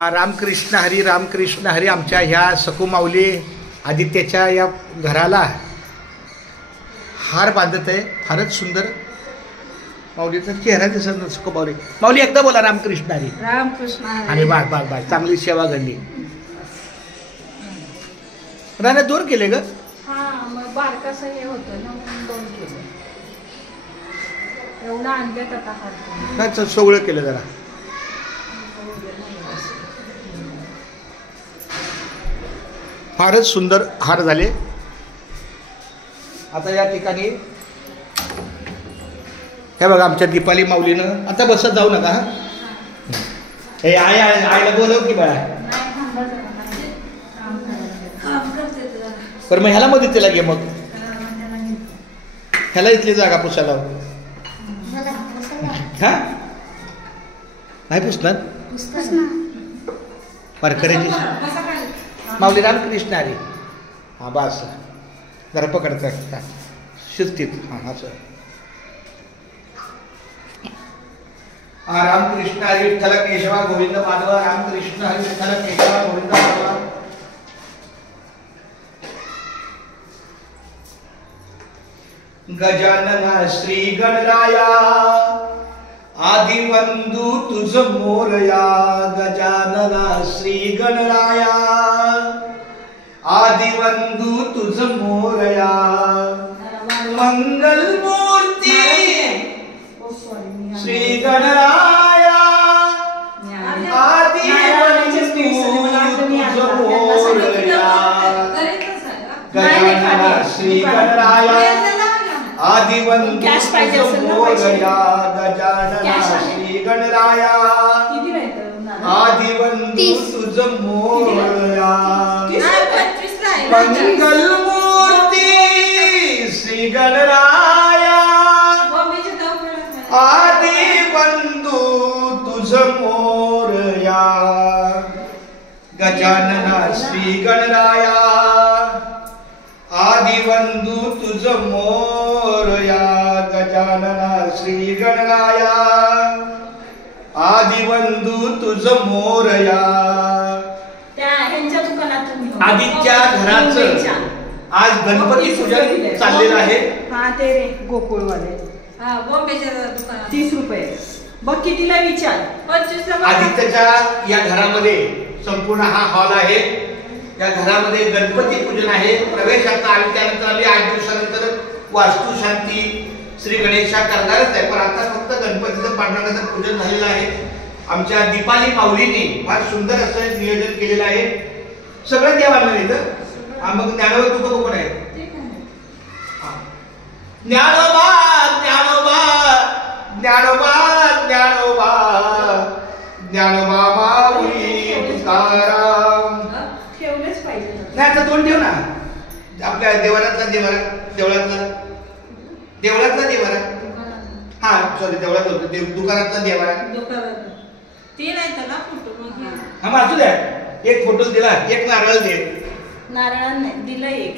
रामकृष्ण हरी रामकृष्ण हरी. आमच्या ह्या सकू माऊली आदित्याच्या या घराला हार बांधत आहे. फारच सुंदर माऊलीचा चेहरा दिसत ना. सकू माऊली माऊली एकदा बोला रामकृष्ण हरी. रामकृष्ण हरी. आणि बाळ बाळ बाळ चांगली सेवा घडली. राणे दूर केले ग. हा मग बारकासं हे होतं ना म्हणून 2 किलो एवढं आणल्यात आता हात. काय सगळं केलं जरा. फारच सुंदर हार झाले. आता या ठिकाणी हे बघा आमच्या दीपाली माऊलीनं. आता बसत जाऊ नका. हा हे आईला बोलव की बाळा. तर मग ह्याला मदतीला घे. मग ह्याला इथली जागा पुसायला. हा नाही पुसणार वारकऱ्याची. माऊली रामकृष्ण हरी. हां बस जरा पकडता शिस्तीत. हां असं. रामकृष्ण हरी विठ्ठल केशवा गोविंद माधव. रामकृष्ण हरी विठ्ठल केशवा गोविंद माधव. गजानना श्री गणराया आदिवंदू तुझ मोरया. गजानना श्री गणराया आदिवंदू तुझ मोरया. मंगल मूर्ती श्री गणराया आदिवंदू तुझ मोरया. गजानना श्री गणराया आदिवंदू तुझ मोरया. गजानना श्री गणराया आदिवंदू तुझ मोरया. मंगल मूर्ती श्री गणराया आदिवंदू तुझ मोरया. गजानना श्री गणराया आदिवंदू तुझ मोरया. गजानना श्री गणराया आदिवंदू तुझ मोरया. आदित्य घराचं आज गणपती पूजन चाललेलं आहे. हा ते रे गोकुळवाले. हा बॉम्बेच्या दुकानात 30 रुपये. बघ कितीला विचार. 25 आदित्यच्या या घरामध्ये संपूर्ण हा हॉल आहे. या घरामध्ये गणपती पूजन आहे. प्रवेशात आम्ही त्यानंतर आम्ही 8 दिवसानंतर वास्तुशांती श्री गणेशा करणारच आहे. पण आता फक्त गणपतीचं पांडुरंगाचं पूजन झालेलं आहे. आमच्या दीपाली माऊलींनी फार सुंदर असं नियोजन केलेलं आहे. सगळं देव आणलं इथं. मग ज्ञानोबा तुका कोण आहे. ज्ञानोबा ज्ञानोबा ज्ञानोबा ज्ञानोबा ज्ञानोबा माऊली तुकाराम. ठेवलेच पाहिजे. नाही आता 2 ठेव ना. आपल्या देवळातला देवळातला देवारा. हा सॉरी देवळात होतो. दुकानातला देवारा. ते नाही त्याला फोटो. हा असू द्या. एक फोटो दिला. एक नारळ दे. नारळ नाही दिलं. एक